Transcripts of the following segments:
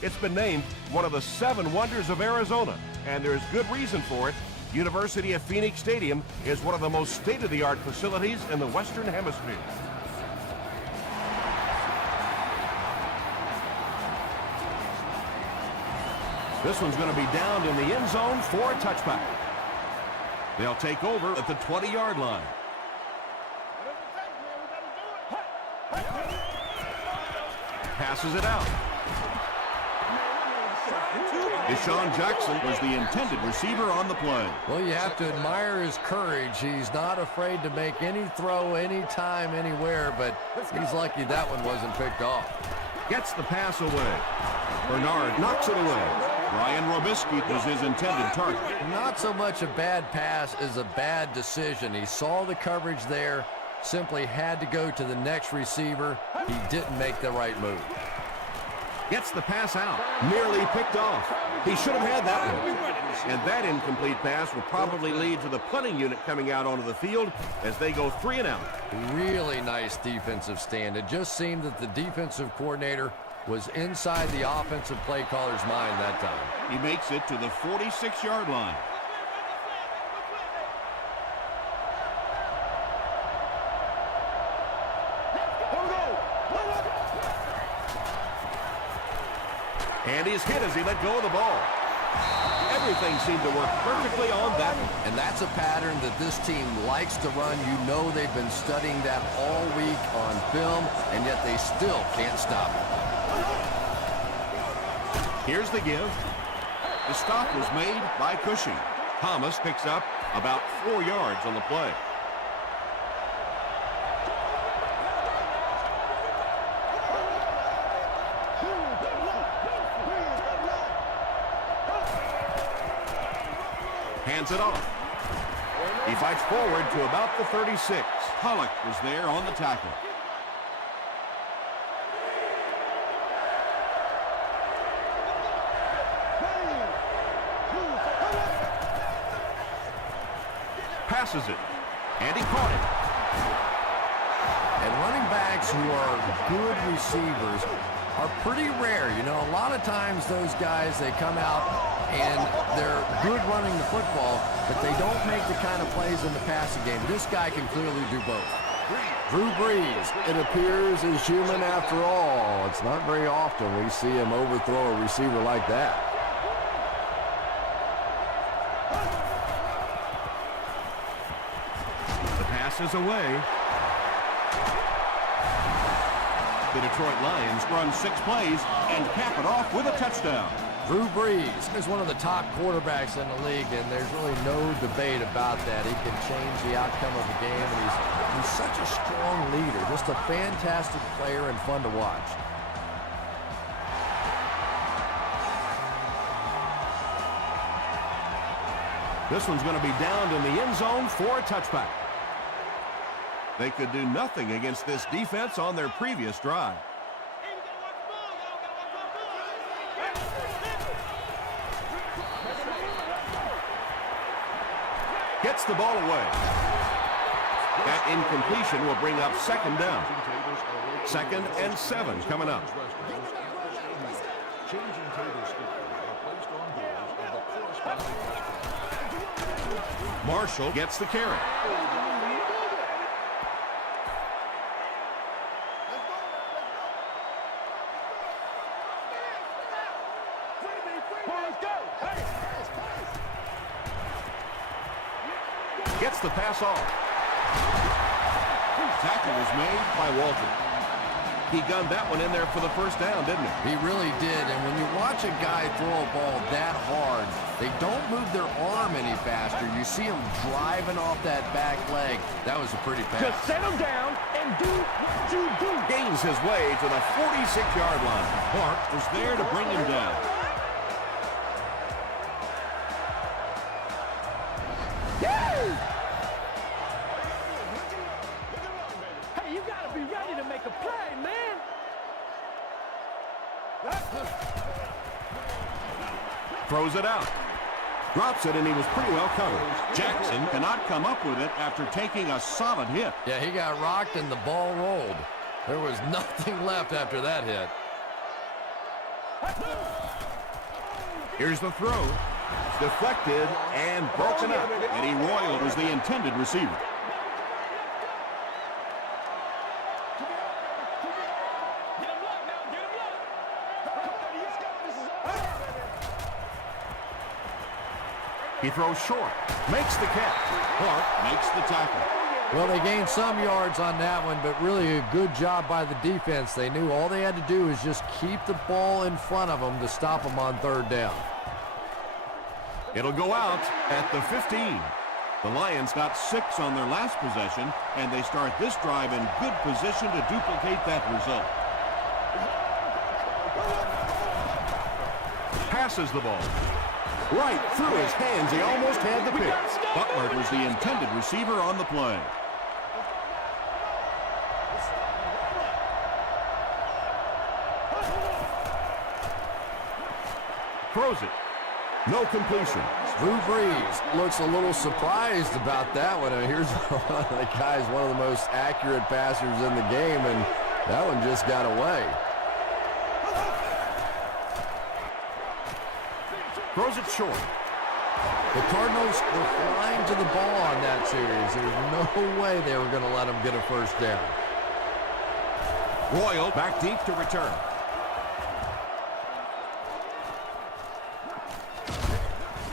It's been named one of the 7 wonders of Arizona, and there's good reason for it. University of Phoenix Stadium is one of the most state-of-the-art facilities in the Western Hemisphere. This one's going to be downed in the end zone for a touchback. They'll take over at the 20-yard line. Passes it out. Deshaun Jackson was the intended receiver on the play. Well, you have to admire his courage. He's not afraid to make any throw, anytime, anywhere, but he's lucky that one wasn't picked off. Gets the pass away. Bernard knocks it away. Brian Robisky was his intended target. Not so much a bad pass as a bad decision. He saw the coverage there, simply had to go to the next receiver. He didn't make the right move. Gets the pass out. Nearly picked off. He should have had that one. And that incomplete pass will probably lead to the punting unit coming out onto the field as they go 3 and out. Really nice defensive stand. It just seemed that the defensive coordinator was inside the offensive play caller's mind that time. He makes it to the 46-yard line. And he's hit as he let go of the ball. Everything seemed to work perfectly on that one. And that's a pattern that this team likes to run. You know they've been studying that all week on film, and yet they still can't stop it. Here's the give. The stop was made by Cushing. Thomas picks up about 4 yards on the play. Hands it off. He fights forward to about the 36. Pollock was there on the tackle. Passes it, and he caught it. And running backs who are good receivers are pretty rare. You know, a lot of times those guys, they come out and they're good running the football, but they don't make the kind of plays in the passing game. This guy can clearly do both. Drew Brees, it appears, is human after all. It's not very often we see him overthrow a receiver like that. Is away. The Detroit Lions run 6 plays and cap it off with a touchdown. Drew Brees is one of the top quarterbacks in the league, and there's really no debate about that. He can change the outcome of the game, and he's such a strong leader, just a fantastic player and fun to watch. This one's going to be downed in the end zone for a touchback. They could do nothing against this defense on their previous drive. Gets the ball away. That incompletion will bring up 2nd down. 2nd and 7 coming up. Marshall gets the carry. Gets the pass off. Tackle was made by Walter. He gunned that one in there for the 1st down, didn't he? He really did, and when you watch a guy throw a ball that hard, they don't move their arm any faster. You see him driving off that back leg. That was a pretty pass. Just set him down and do what you do. Gains his way to the 46-yard line. Clark was there to bring him down. Hey, you gotta be ready to make a play, man. Throws it out. Drops it, and he was pretty well covered. Jackson cannot come up with it after taking a solid hit. Yeah, he got rocked and the ball rolled. There was nothing left after that hit. Here's the throw. Deflected and broken up. Eddie Royal was the intended receiver. He throws short. Makes the catch. Clark makes the tackle. Well, they gained some yards on that one, but really a good job by the defense. They knew all they had to do is just keep the ball in front of them to stop them on third down. It'll go out at the 15. The Lions got 6 on their last possession, and they start this drive in good position to duplicate that result. Passes the ball. Right through his hands. He almost had the pick. Butler was the intended receiver on the play. Throws it. No completion. Drew Brees looks a little surprised about that one. And here's one of the guys, one of the most accurate passers in the game, and that one just got away. Throws it short. The Cardinals were flying to the ball on that series. There's no way they were going to let them get a first down. Royal back deep to return.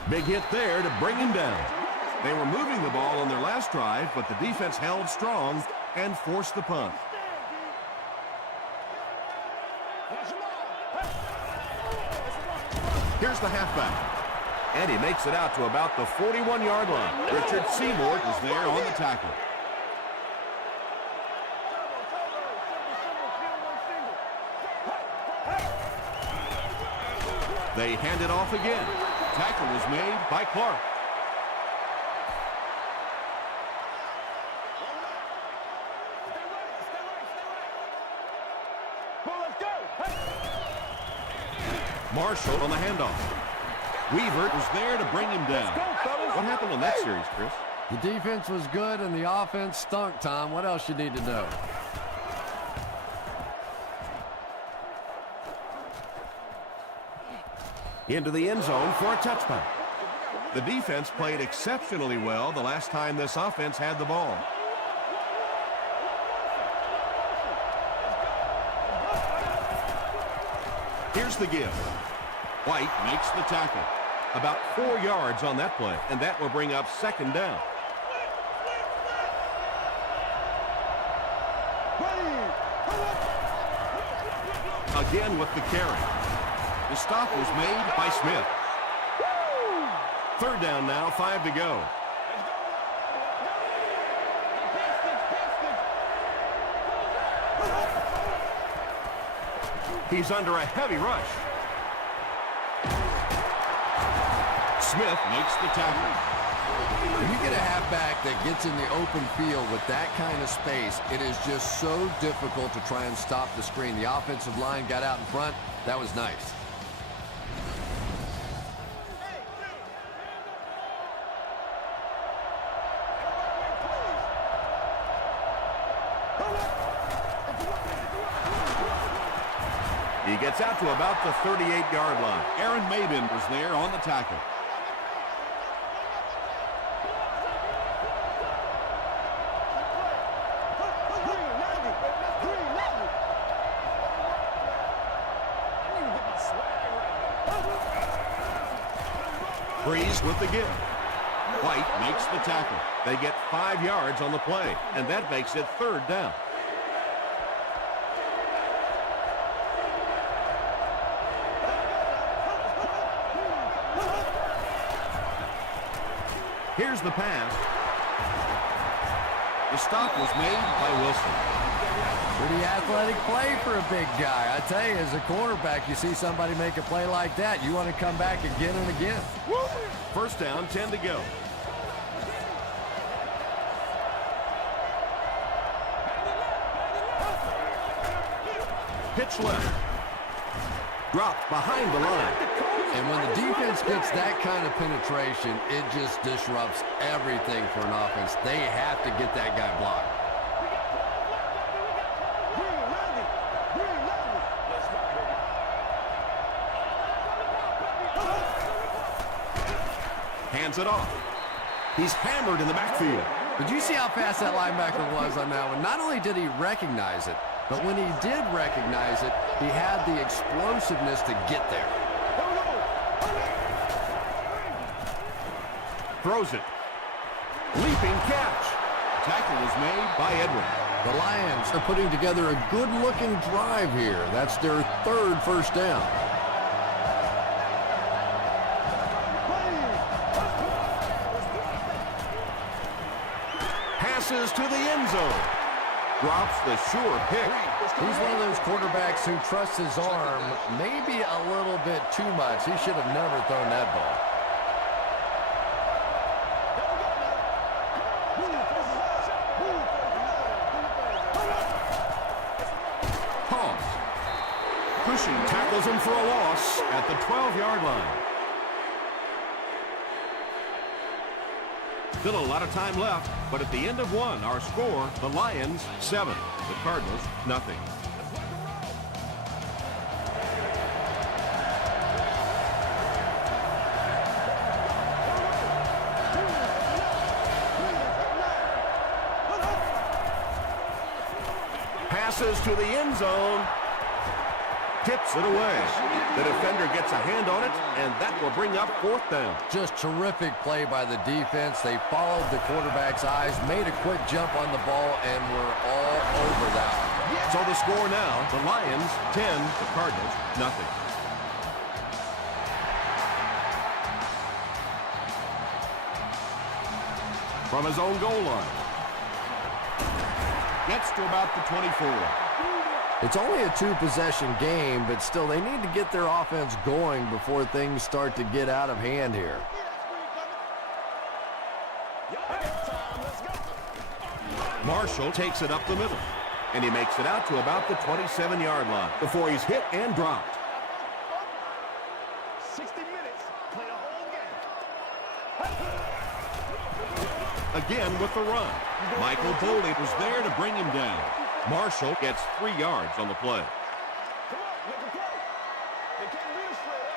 Big hit there to bring him down. They were moving the ball on their last drive, but the defense held strong and forced the punt. Here's the halfback. And he makes it out to about the 41-yard line. Richard Seymour is there on the tackle. They hand it off again. Tackle was made by Clark. Marshall on the handoff. Weaver was there to bring him down. What happened on that series, Chris? The defense was good and the offense stunk, Tom. What else you need to know? Into the end zone for a touchdown. The defense played exceptionally well the last time this offense had the ball. Here's the give. White makes the tackle. About 4 yards on that play, and that will bring up second down. Again with the carry. The stop was made by Smith. Third down now, 5 to go. He's under a heavy rush. Smith makes the tackle. When you get a halfback that gets in the open field with that kind of space, it is just so difficult to try and stop the screen. The offensive line got out in front. That was nice. He gets out to about the 38-yard line. Aaron Maben was there on the tackle. Breeze with the give. White makes the tackle. They get 5 yards on the play, and that makes it third down. Here's the pass. The stop was made by Wilson. Pretty athletic play for a big guy. I tell you, as a quarterback, you see somebody make a play like that, you want to come back again and again. First down, 10 to go. Pitch left. Dropped behind the line. And when the defense gets that kind of penetration, it just disrupts everything for an offense. They have to get that guy blocked. Hands it off. He's hammered in the backfield. Did you see how fast that linebacker was on that one? Not only did he recognize it, but when he did recognize it, he had the explosiveness to get there. Throws it. Leaping catch. Tackle was made By Edwin. The Lions are putting together a good-looking drive here. That's their third first down. Passes to the end zone. Drops the sure pick. He's one of those quarterbacks who trusts his arm maybe a little bit too much. He should have never thrown that ball. Cushing tackles him for a loss at the 12-yard line. Still a lot of time left, but at the end of one, our score, the Lions 7, the Cardinals nothing. Passes to the end zone. Tips it away. The defender gets a hand on it, and that will bring up fourth down. Just terrific play by the defense. They followed the quarterback's eyes, made a quick jump on the ball, and were all over that one. So the score now, the Lions 10, the Cardinals nothing. From his own goal line. gets to about the 24. It's only a two-possession game, but still they need to get their offense going before things start to get out of hand here. Marshall takes it up the middle, and he makes it out to about the 27-yard line before he's hit and dropped. 60 minutes, play the whole game. Again with the run. Michael Boley was there to bring him down. Marshall gets 3 yards on the play. Come on, make a play. They can't beat us straight up.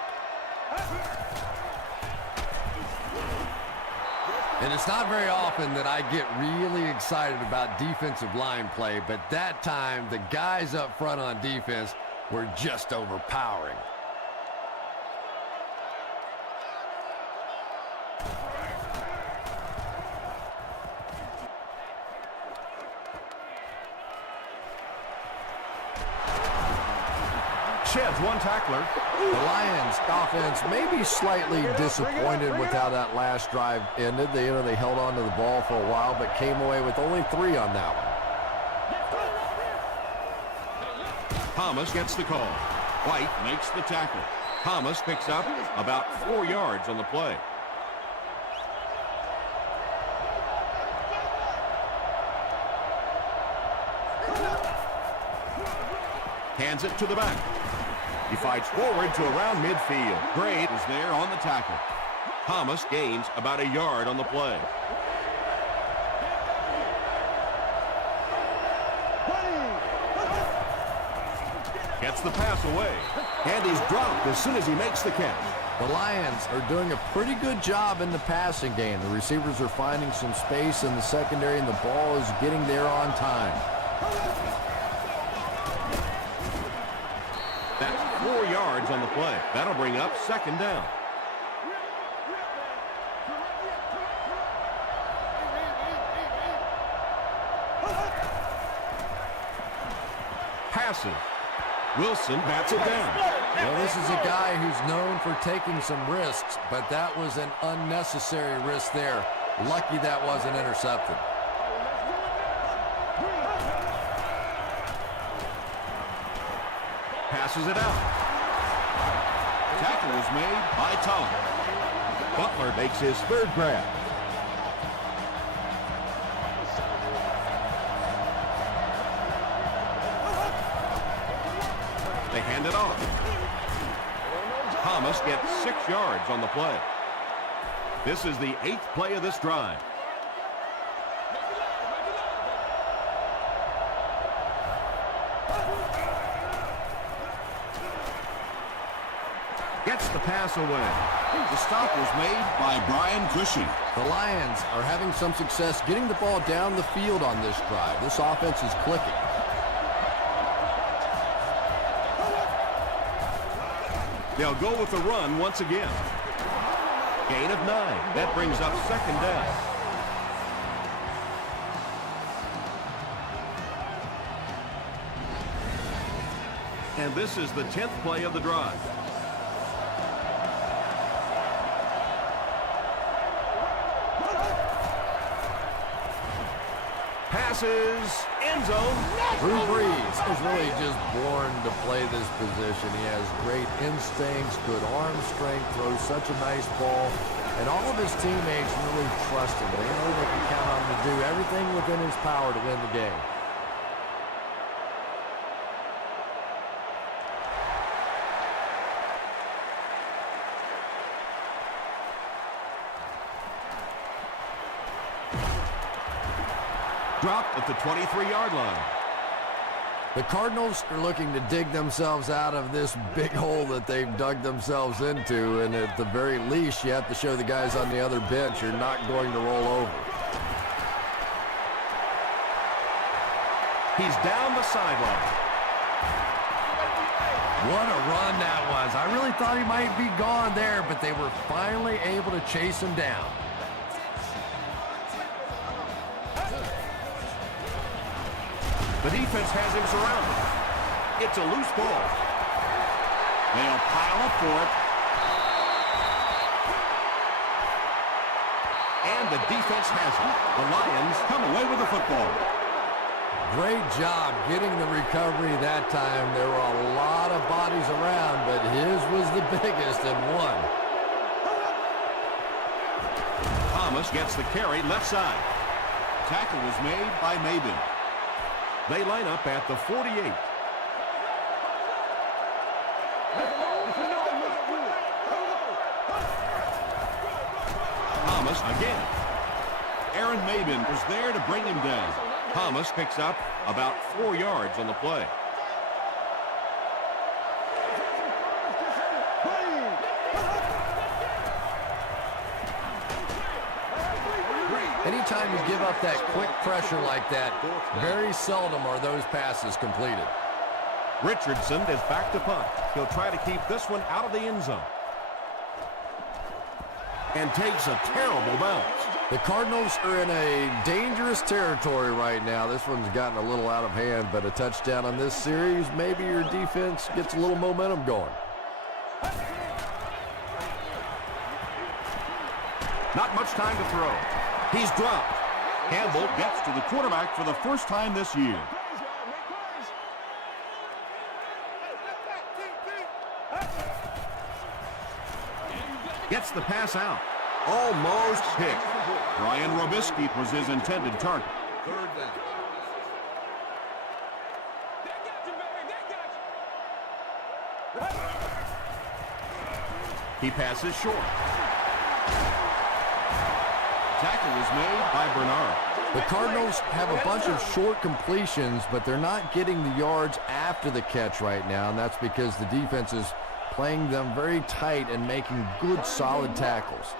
And it's not very often that I get really excited about defensive line play, but that time the guys up front on defense were just overpowering. Sheds one tackler. The Lions offense may be slightly disappointed with how that last drive ended. They held on to the ball for a while, but came away with only 3 on that one. Thomas gets the call. White makes the tackle. Thomas picks up about 4 yards on the play. Hands it to the back. He fights forward to around midfield. Gray is there on the tackle. Thomas gains about 1 yard on the play. Gets the pass away. And he's dropped as soon as he makes the catch. The Lions are doing a pretty good job in the passing game. The receivers are finding some space in the secondary, and the ball is getting there on time. That's 4 yards on the play. That'll bring up 2nd down. Passes. Wilson bats it down. Well, this is a guy who's known for taking some risks, but that was an unnecessary risk there. Lucky that wasn't intercepted. Passes it out. Tackle was made by Tulloch. Butler makes his 3rd grab. They hand it off. Thomas gets 6 yards on the play. This is the 8th play of this drive. Gets the pass away. The stop was made by Brian Cushing. The Lions are having some success getting the ball down the field on this drive. This offense is clicking. They'll go with the run once again. Gain of 9. That brings up second down. And this is the 10th play of the drive. Passes, end zone. Drew Brees is really just born to play this position. He has great instincts, good arm strength, throws such a nice ball, and all of his teammates really trust him. They know they can count on him to do everything within his power to win the game. Dropped at the 23-yard line. The Cardinals are looking to dig themselves out of this big hole that they've dug themselves into, and at the very least, you have to show the guys on the other bench you're not going to roll over. He's down the sideline. What a run that was. I really thought he might be gone there, but they were finally able to chase him down. The defense has him surrounded. It's a loose ball. They'll pile up for it. And the defense has it. The Lions Come away with the football. Great job getting the recovery that time. There were a lot of bodies around, but his was the biggest and won. Thomas gets the carry left side. Tackle was made by Maben. They line up at the 48. Thomas again. Aaron Maben was there to bring him down. Thomas picks up about 4 yards on the play. Anytime you give up that quick pressure like that, very seldom are those passes completed. Richardson is back to punt. He'll try to keep this one out of the end zone. And takes a terrible bounce. The Cardinals are in a dangerous territory right now. This one's gotten a little out of hand, but a touchdown on this series, maybe your defense gets a little momentum going. Not much time to throw. He's dropped. Campbell gets to the quarterback for the first time this year. Gets the pass out. Almost hit. Brian Robisky was his intended target. Third down. He passes short. Tackle was made by Bernard. The Cardinals have a bunch of short completions, but they're not getting the yards after the catch right now, and that's because the defense is playing them very tight and making good, solid tackles.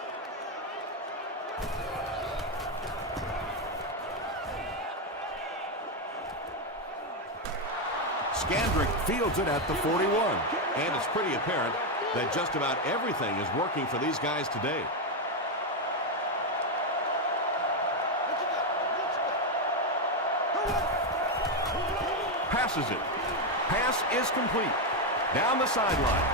Scandrick fields it at the 41. And it's pretty apparent that just about everything is working for these guys today. Passes it. Pass is complete. Down the sideline.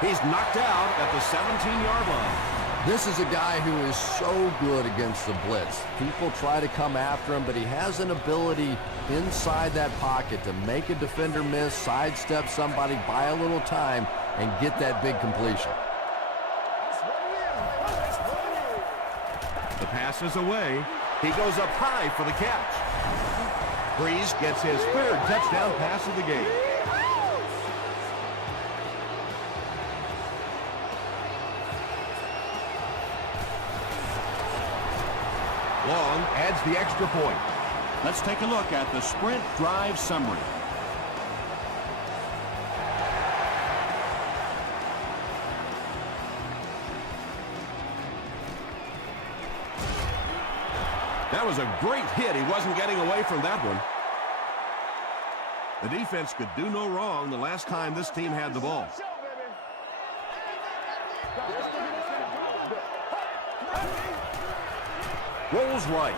He's knocked out at the 17-yard line. This is a guy who is so good against the blitz. People try to come after him, but he has an ability inside that pocket to make a defender miss, sidestep somebody, buy a little time, and get that big completion. The pass is away. He goes up high for the catch. Brees gets his third touchdown pass of the game. Long adds the extra point. Let's take a look at the sprint drive summary. That was a great hit. He wasn't getting away from that one. The defense could do no wrong the last time this team had the ball. Rolls right.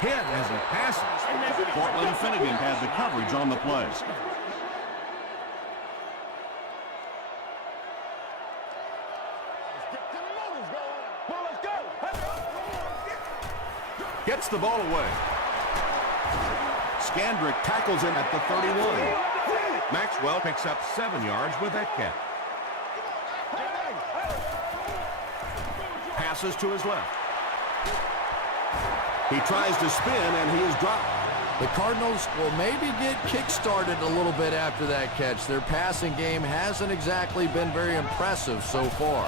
Hit as he passes. Cortland Finnegan had the coverage on the play. Gets the ball away. Skandrick tackles him at the 31. Maxwell picks up 7 yards with that catch. Passes to his left. He tries to spin, and he is dropped. The Cardinals will maybe get kick-started a little bit after that catch. Their passing game hasn't exactly been very impressive so far.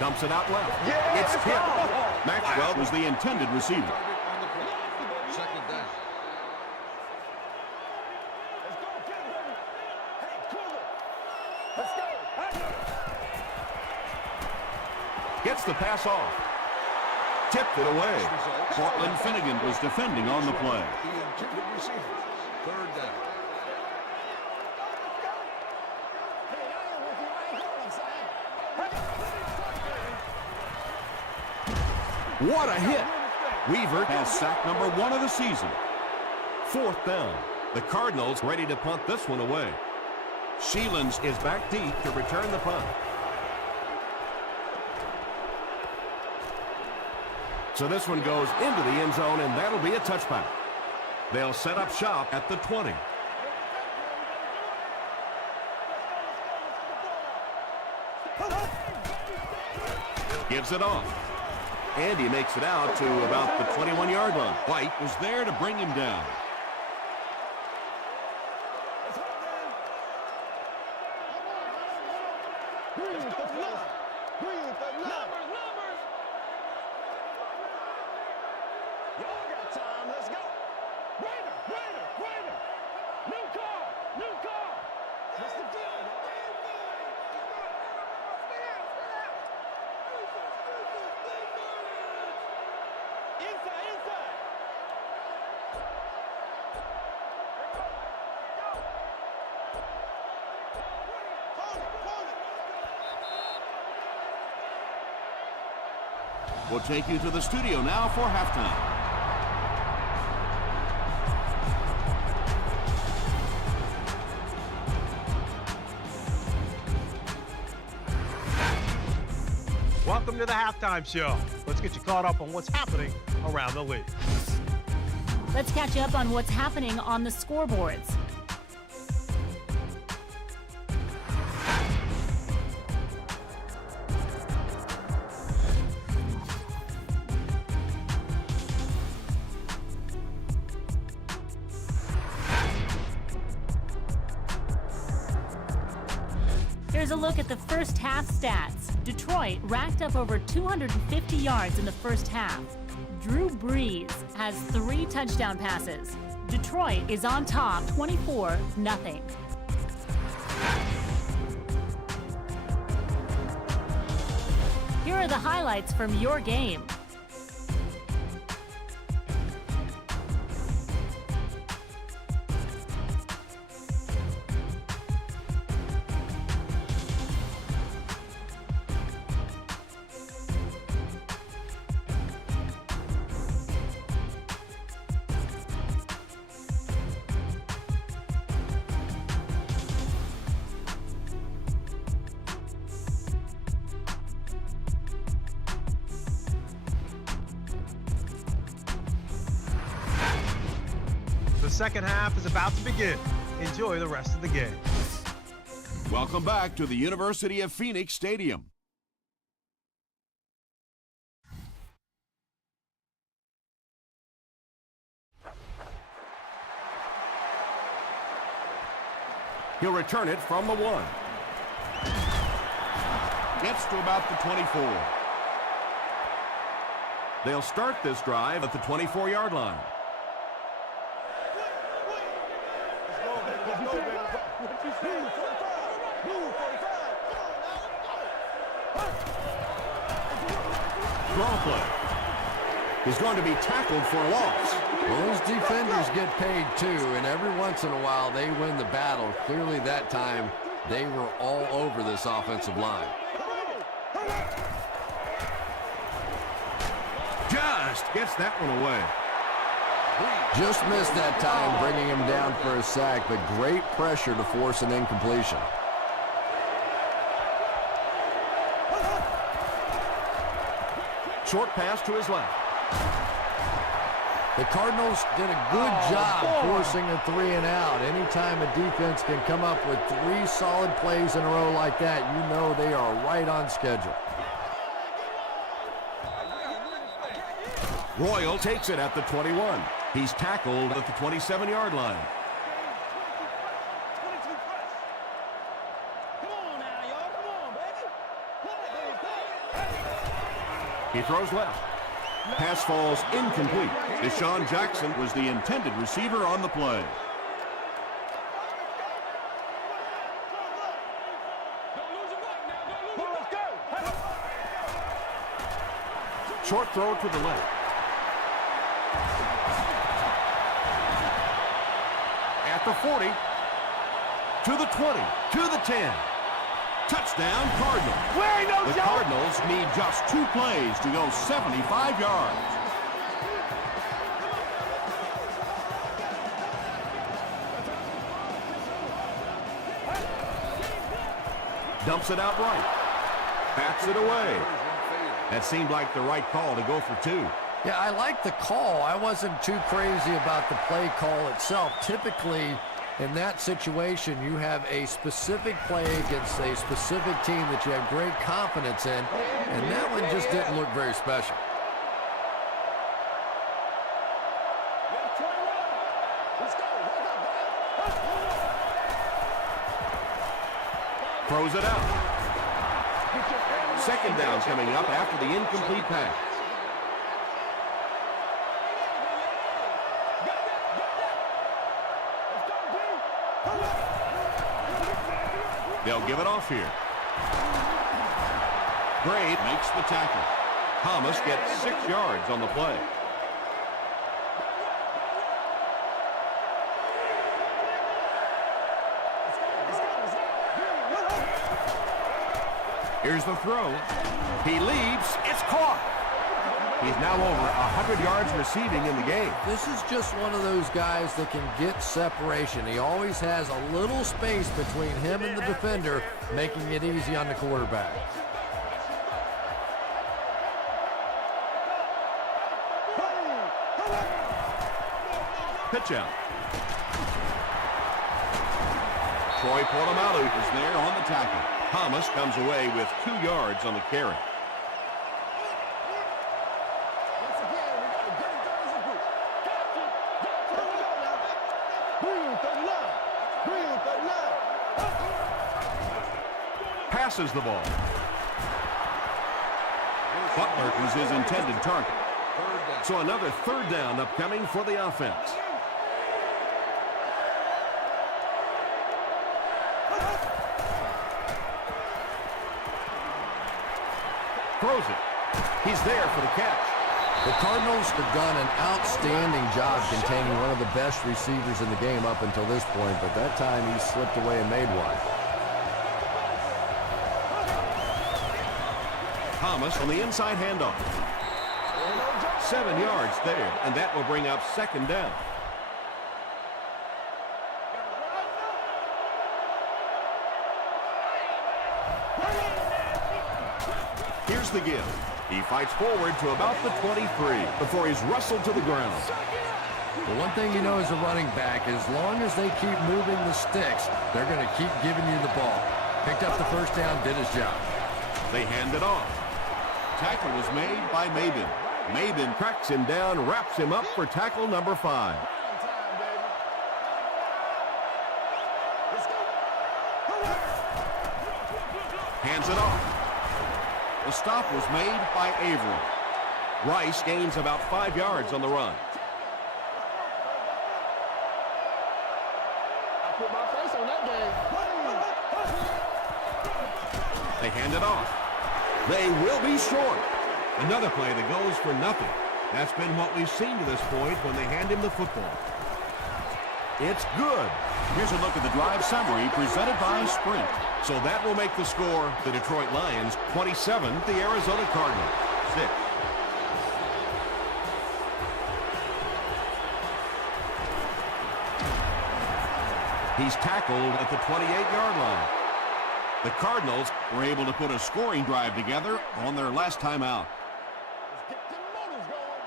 Dumps it out left. It's tipped. Maxwell Was the intended receiver. gets the pass off. Tipped it away. Cortland Finnegan was defending on the play. Third down. What a hit. Weaver Has sack number 1 of the season. 4th down. The Cardinals ready to punt this one away. Sheelans is back deep to return the punt. So this one goes into the end zone, and that'll be a touchback. They'll set up shop at the 20. Gives it off. And he makes it out to about the 21-yard line. White was there to bring him down. We'll take you to the studio now for halftime. Welcome to the halftime show. Let's get you caught up on what's happening around the league. Let's catch you up on what's happening on the scoreboards. Here's a look at the first half stats. Detroit racked up over 250 yards in the first half. Drew Brees has 3 touchdown passes. Detroit is on top 24-0. Here are the highlights from your game. The second half is about to begin. Enjoy the rest of the game. Welcome back to the University of Phoenix Stadium. He'll return it from the 1. Gets to about the 24. They'll start this drive at the 24-yard line. draw play. He's going to be tackled for a loss. Well, those defenders get paid too, and every once in a while they win the battle. Clearly that time they were all over this offensive line. Just gets that one away. Just missed that time, bringing him down for a sack, but great pressure to force an incompletion. Short pass to his left. The Cardinals did a good job forcing a 3 and out. Anytime a defense can come up with 3 solid plays in a row like that, you know they are right on schedule. Royal takes it at the 21. He's tackled at the 27-yard line. He throws left. Pass falls incomplete. Deshaun Jackson was the intended receiver on the play. Short throw to the left. At the 40, to the 20, to the 10. Touchdown, Cardinals. The Cardinals need just 2 plays to go 75 yards. Dumps it out right. Bats it away. That seemed like the right call to go for 2. Yeah, I like the call. I wasn't too crazy about the play call itself. Typically, in that situation, you have a specific play against a specific team that you have great confidence in, and that one just didn't look very special. Throws it out. Second down coming up after the incomplete pass. They'll give it off here. Gray makes the tackle. Thomas gets 6 yards on the play. Here's the throw. He leaps. It's caught. He's now over 100 yards receiving in the game. This is just one of those guys that can get separation. He always has a little space between him and the defender, making it easy on the quarterback. Pitch out. Troy Polamalu is there on the tackle. Thomas comes away with 2 yards on the carry. Passes the ball. Butler was his intended target. So another 3rd down upcoming for the offense. Throws it. He's there for the catch. The Cardinals have done an outstanding job containing one of the best receivers in the game up until this point, but that time he slipped away and made one. Thomas on the inside handoff. 7 yards there, and that will bring up 2nd down. Here's the give. He fights forward to about the 23 before he's wrestled to the ground. The one thing you know as a running back, as long as they keep moving the sticks, they're going to keep giving you the ball. Picked up the 1st down, did his job. They hand it off. Tackle was made by Mabin. Mabin tracks him down, wraps him up for tackle number 5. Hands it off. The stop was made by Avery. Rice gains about 5 yards on the run. I put my face on that game. They hand it off. They will be short. Another play that goes for nothing. That's been what we've seen to this point when they hand him the football. It's good. Here's a look at the drive summary presented by Sprint. So that will make the score the Detroit Lions 27, the Arizona Cardinals 6. He's tackled at the 28-yard line. The Cardinals Were able to put a scoring drive together on their last time out. Let's get them motors going.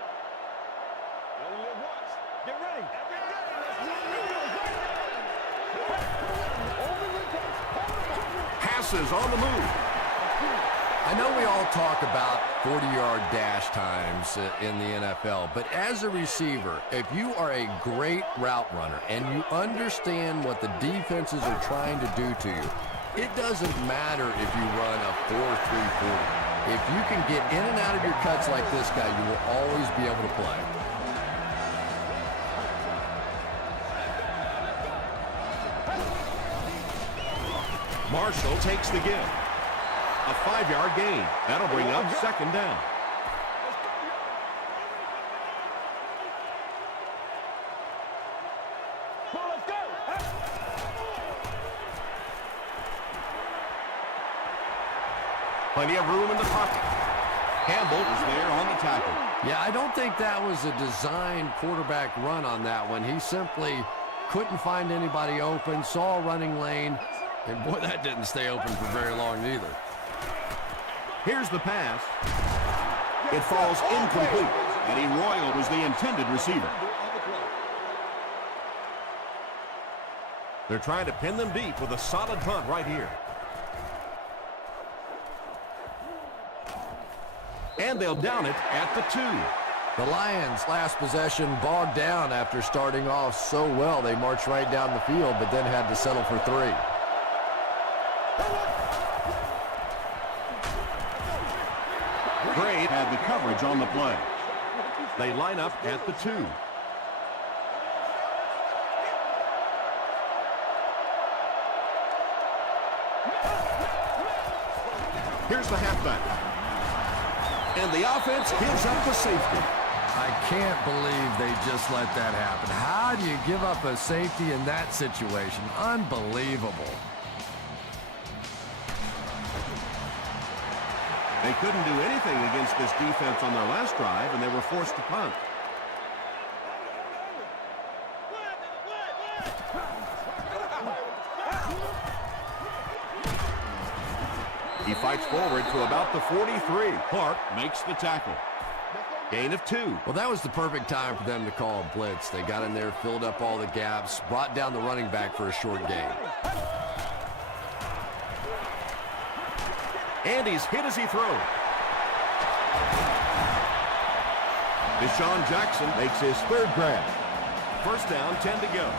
You only live once. Get ready. Every day. passes on the move. I know we all talk about 40-yard dash times in the NFL, but as a receiver, if you are a great route runner and you understand what the defenses are trying to do to you, it doesn't matter if you run a 4.340. If you can get in and out of your cuts like this guy, you will always be able to play. Marshall takes the give. A 5-yard gain. That'll bring up second down. Let's go. Plenty of room in the pocket. Campbell is there on the tackle. Yeah, I don't think that was a designed quarterback run on that one. He simply couldn't find anybody open, saw a running lane, and boy, that didn't stay open for very long either. Here's the pass. It falls incomplete. Eddie Royal was the intended receiver. They're trying to pin them deep with a solid punt right here. And they'll down it at the 2. The Lions' last possession bogged down after starting off so well. They marched right down the field, but then had to settle for 3. Great. Had the coverage on the play. They line up at the 2. Here's the halfback. And the offense gives up the safety. I can't believe they just let that happen. How do you give up a safety in that situation? Unbelievable. They couldn't do anything against this defense on their last drive, and they were forced to punt. He fights forward to about the 43. Clark makes the tackle. Gain of 2. Well, that was the perfect time for them to call a blitz. They got in there, filled up all the gaps, brought down the running back for a short gain. And he's hit as he throws. Deshaun Jackson makes his 3rd grab. First down, 10 to go.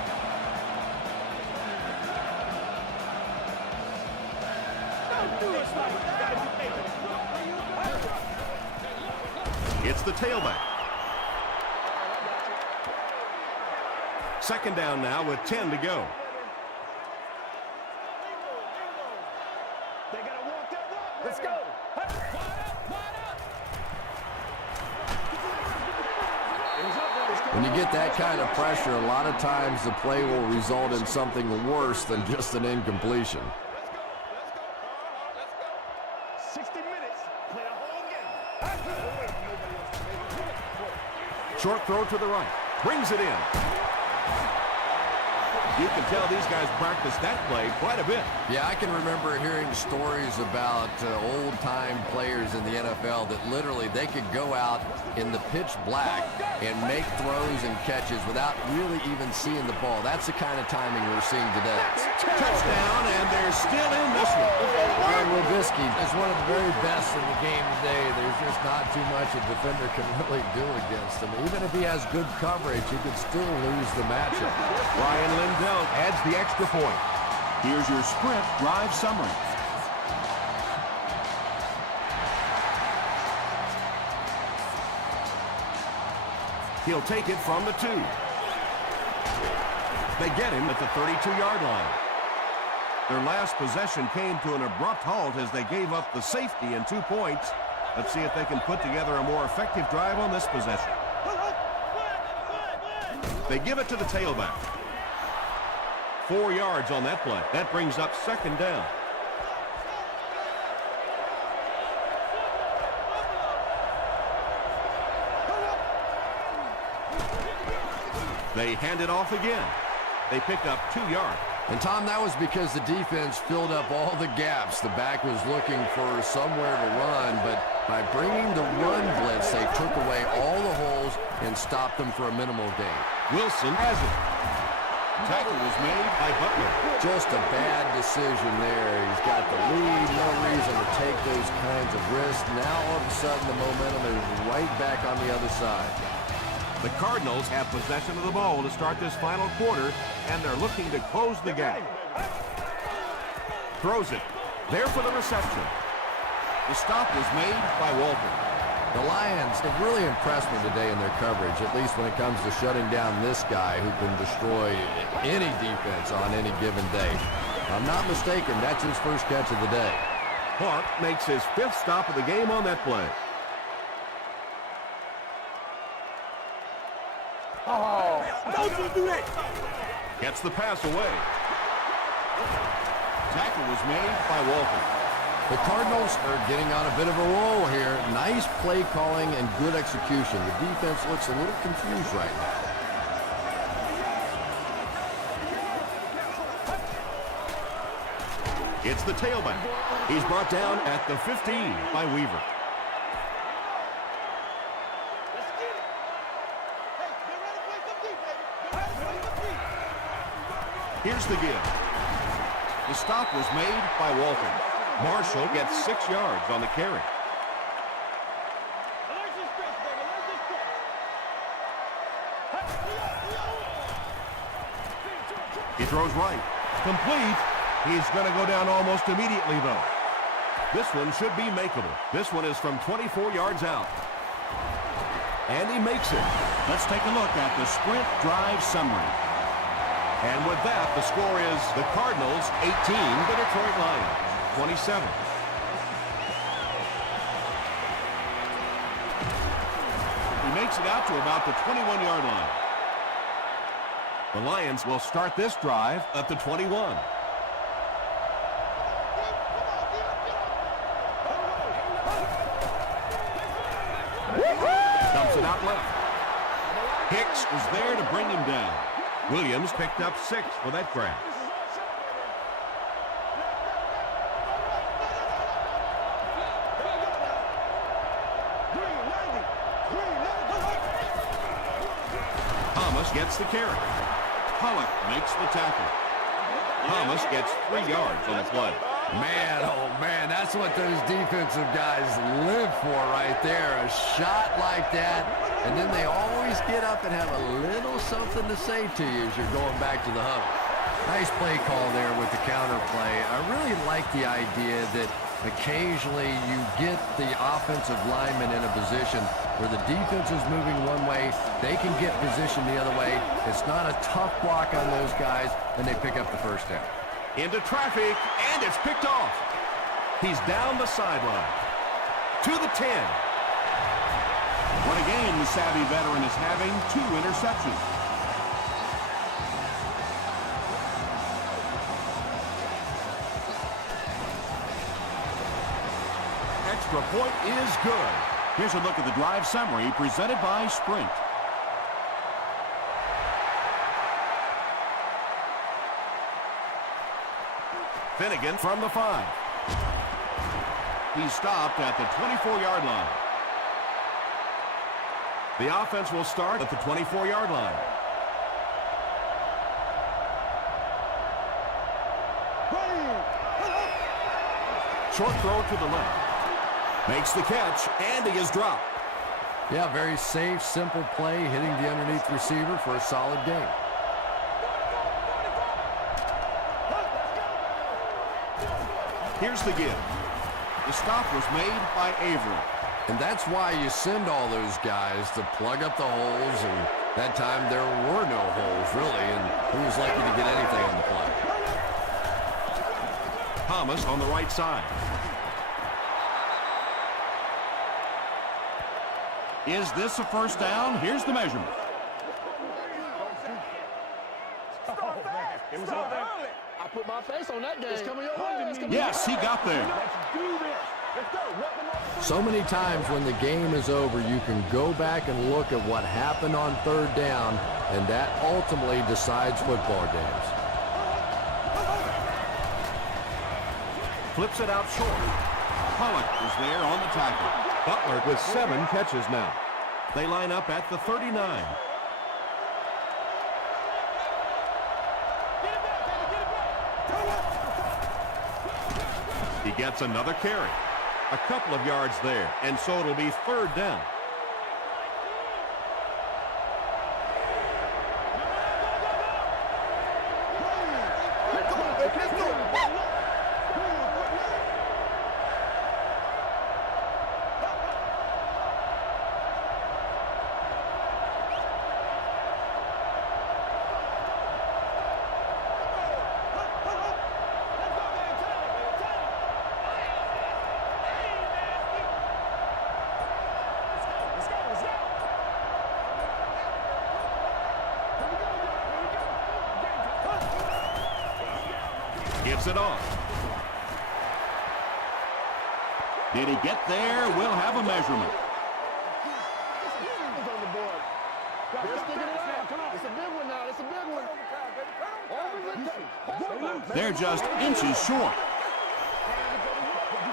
It's the tailback. Second down now with 10 to go. Let's go. When you get that kind of pressure, a lot of times the play will result in something worse than just an incompletion. 60 minutes. Play a whole game. Short throw to the right. Brings it in. You can tell these guys practice that play quite a bit. Yeah, I can remember hearing stories about old-time players in the NFL that literally they could go out in the pitch black and make throws and catches without really even seeing the ball. That's the kind of timing we're seeing today. Touchdown, and they're still in this one. Robisky is one of the very best in the game today. There's just not too much a defender can really do against him. Even if he has good coverage, he could still lose the matchup. Ryan Lindell adds the extra point. Here's your Sprint drive summary. He'll take it from the 2. They get him at the 32-yard line. Their last possession came to an abrupt halt as they gave up the safety and 2 points. Let's see if they can put together a more effective drive on this possession. They give it to the tailback. 4 yards on that play. That brings up second down. They hand it off again. They pick up 2 yards. And, Tom, that was because the defense filled up all the gaps. The back was looking for somewhere to run, but by bringing the run blitz, they took away all the holes and stopped them for a minimal gain. Wilson has it. Tackle was made by Butler. Just a bad decision there. He's got the lead, no reason to take those kinds of risks. Now, all of a sudden, the momentum is right back on the other side. The Cardinals have possession of the ball to start this final quarter, and they're looking to close the gap. Throws it. There for the reception. The stop was made by Walter. The Lions have really impressed me today in their coverage, at least when it comes to shutting down this guy who can destroy any defense on any given day. If I'm not mistaken, that's his first catch of the day. Clark makes his 5th stop of the game on that play. Oh, don't you do that. Gets the pass away. Tackle was made by Walter. The Cardinals are getting on a bit of a roll here. Nice play calling and good execution. The defense looks a little confused right now. It's the tailback. He's brought down at the 15 by Weaver. Here's the give. The stop was made by Walter. Marshall gets 6 yards on the carry. He throws right. Complete. He's going to go down almost immediately, though. This one should be makeable. This one is from 24 yards out. And he makes it. Let's take a look at the sprint drive summary. And with that, the score is the Cardinals 18, the Detroit Lions 27. He makes it out to about the 21-yard line. The Lions will start this drive at the 21. Dumps it out left. Hicks was there to bring him down. Williams picked up 6 for that grab. Thomas gets the carry. Pollock makes the tackle. Thomas gets 3 yards on the play. Man, oh man, that's what those defensive guys live for right there. A shot like that, and then they always get up and have a little something to say to you as you're going back to the huddle. Nice play call there with the counter play. I really like the idea that occasionally you get the offensive lineman in a position where the defense is moving one way, they can get position the other way. It's not a tough block on those guys, and they pick up the first down. Into traffic, and it's picked off. He's down the sideline. To the 10. What a game the savvy veteran is having. 2 interceptions. Extra point is good. Here's a look at the drive summary presented by Sprint. Finnegan from the 5. He's stopped at the 24-yard line. The offense will start at the 24-yard line. Short throw to the left. Makes the catch, and he is dropped. Yeah, very safe, simple play, hitting the underneath receiver for a solid gain. Here's the give. The stop was made by Avery. And that's why you send all those guys to plug up the holes, and that time there were no holes, really, and who was likely to get anything on the play? Thomas on the right side. Is this a first down? Here's the measurement. It was out there. I put my face on that game. It's coming your way. Yes, he got there. Let's do this. Let's go. So many times when the game is over, you can go back and look at what happened on third down, and that ultimately decides football games. Flips it out short. Pollock is there on the tackle. Butler with 7 catches now. They line up at the 39. He gets another carry. A couple of yards there, and so it'll be third down. Gives it off. Did he get there? We'll have a measurement. It's a big one now. It's a big one. They're just inches short.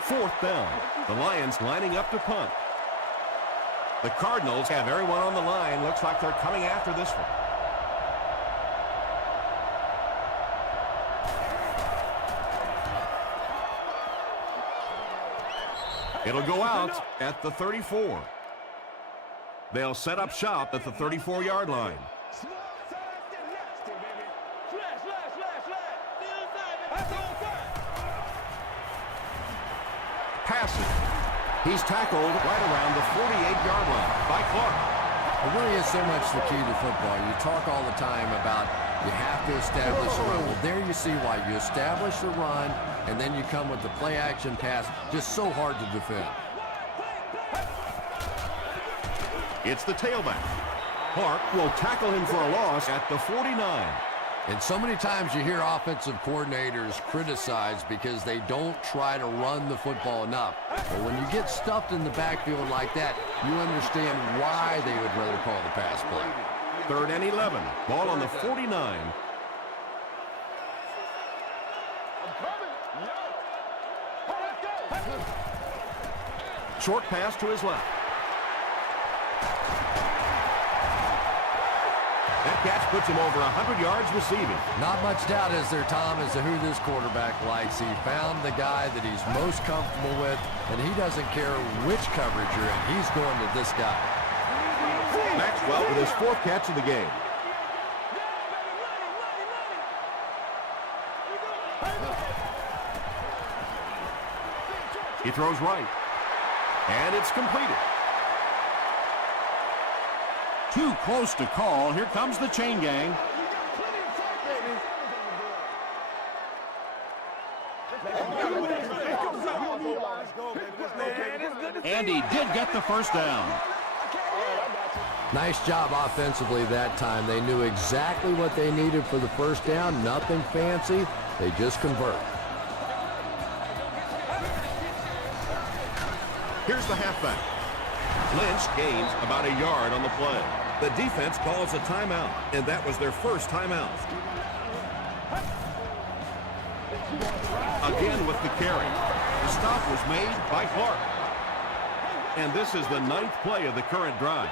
Fourth down. The Lions lining up to punt. The Cardinals have everyone on the line. Looks like they're coming after this one. It'll go out at the 34. They'll set up shop at the 34-yard line. Passes. He's tackled right around the 48-yard line by Clark. It really is so much the key to football. You talk all the time about you have to establish a run. Well, there you see why. You establish the run, and then you come with the play-action pass. Just so hard to defend. It's the tailback. Clark will tackle him for a loss at the 49. And so many times you hear offensive coordinators criticized because they don't try to run the football enough. But when you get stuffed in the backfield like that, you understand why they would rather call the pass play. 3rd and 11. Ball on the 49. Short pass to his left. That catch puts him over 100 yards receiving. Not much doubt, is there, Tom, as to who this quarterback likes. He found the guy that he's most comfortable with, and he doesn't care which coverage you're in. He's going to this guy. Maxwell with his 4th catch of the game. He throws right. And it's completed. Too close to call. Here comes the chain gang. And he did get the first down. Nice job offensively that time. They knew exactly what they needed for the first down. Nothing fancy. They just convert. Here's the halfback. Lynch gains about a yard on the play. The defense calls a timeout, and that was their first timeout. Again with the carry. The stop was made by Clark. And this is the 9th play of the current drive.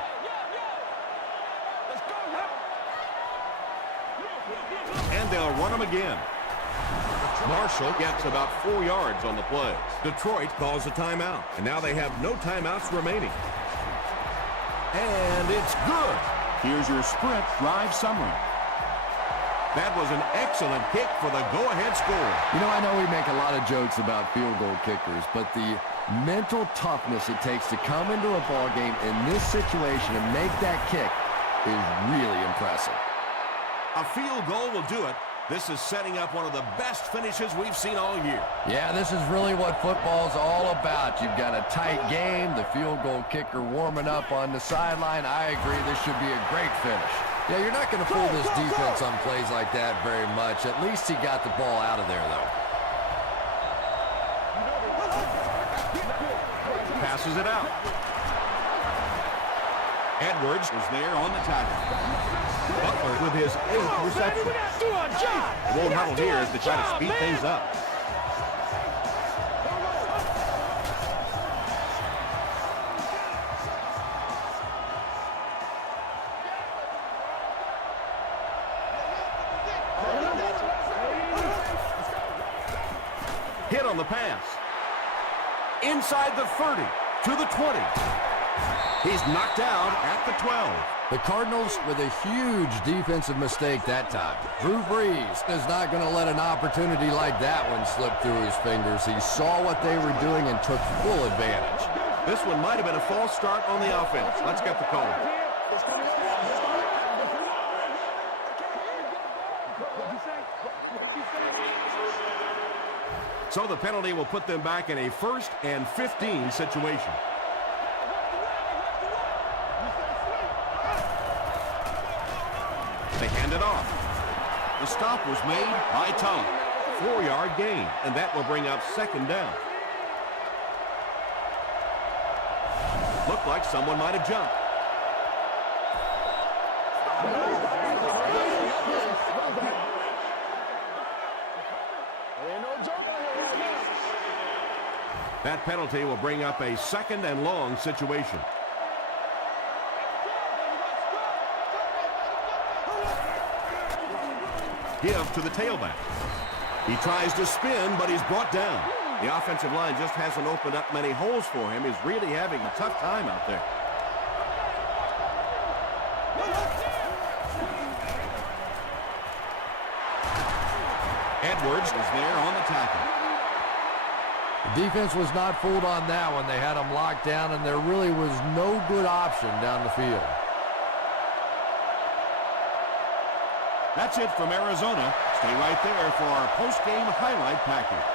And they'll run him again. Marshall gets about 4 yards on the play. Detroit calls a timeout, and now they have no timeouts remaining. And it's good. Here's your sprint drive summary. That was an excellent kick for the go-ahead score. You know, I know we make a lot of jokes about field goal kickers, but the mental toughness it takes to come into a ball game in this situation and make that kick is really impressive. A field goal will do it, This is setting up one of the best finishes we've seen all year. Yeah, this is really what football's all about. You've got a tight game, the field goal kicker warming up on the sideline. I agree, this should be a great finish. Yeah, you're not going to fool this defense on plays like that very much. At least he got the ball out of there, though. Passes it out. Edwards is there on the tackle. Butler with his 8th reception. They won't huddle here as they try to speed things up. Hit on the pass. Inside the 30 to the 20. He's knocked out at the 12. The Cardinals with a huge defensive mistake that time. Drew Brees is not going to let an opportunity like that one slip through his fingers. He saw what they were doing and took full advantage. This one might have been a false start on the offense. Let's get the call. So the penalty will put them back in a 1st and 15 situation. They hand it off. The stop was made by Tom. 4-yard gain, and that will bring up 2nd down. Looked like someone might have jumped. That penalty will bring up a 2nd and long situation. Give to the tailback. He tries to spin, but he's brought down. The offensive line just hasn't opened up many holes for him. He's really having a tough time out there. Edwards is there on the tackle. The defense was not fooled on that one. They had him locked down, and there really was no good option down the field. That's it from Arizona. Stay right there for our post-game highlight package.